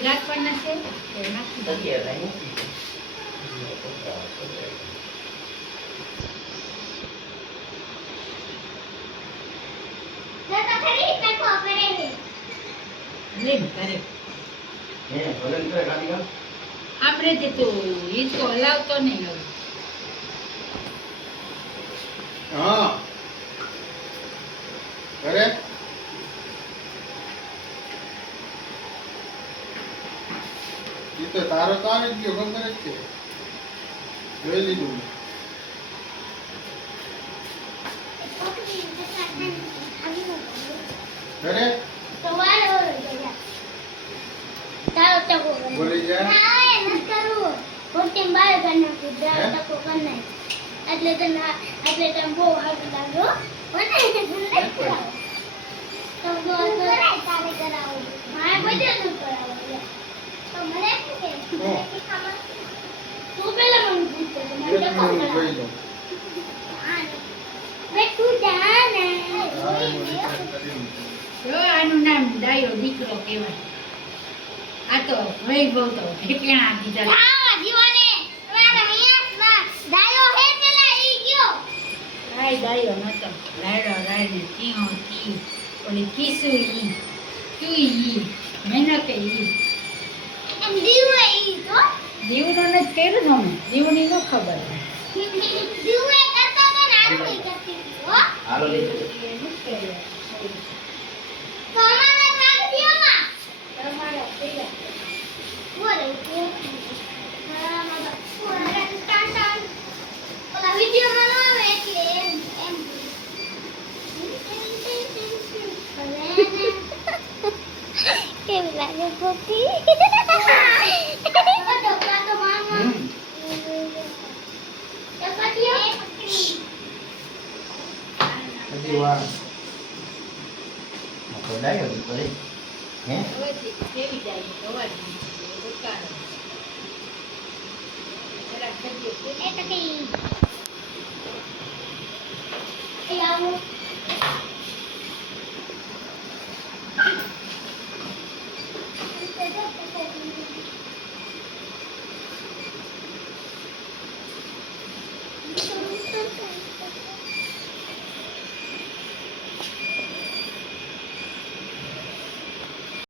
હજી રાખવાના છે તો નાખી દો. આપણે જે તો હિંચકો હલાવતો નહીં હવે. હા અરે એ તો તારો તો આવી જ ગયો ખબર જ છે જોઈ લીધું અરે બોલી જા એટલે તને બહુ સારું લાગ્યો મને તો તારે કરાવું મારે બધે નું કરાવું તો મને શું કે તું પેલા મને પૂછતો તો મને તો કોણ કરાવું મે તું જાને જો આનું નામ ડાયો દીકરો કહેવાય. આ તો વૈભવ તો ઠેકાણા દીધા. હા જીવાને તમારા અહીંયા ડાયો હે પેલા ઈ ગયો રાય ડાયો નતો. રાયડો રાયને તીઓ તી ઓલી કીસુ ઈ તું ઈ મહેનતે ઈ એમ દીવે ઈ તો દીવનો નથી કર્યું ને અમે. દીવની ન ખબર. દીવે કરતો તો નાનું ઈ કરતી હો હાલો લે તો અમારા નાગ દીવામાં તમારો પેલા બોલે મારા ટાટા ઓલા વિડિયો માં આવે એટલે એમ કેવી લાગે ગોપી તો મામા તો પકડી હજી વાર તો ડાયો દીકરો હે હવેથી કેવી જાય અવાજ ઉકાળો. જરા ખજ્યો એ તો કઈ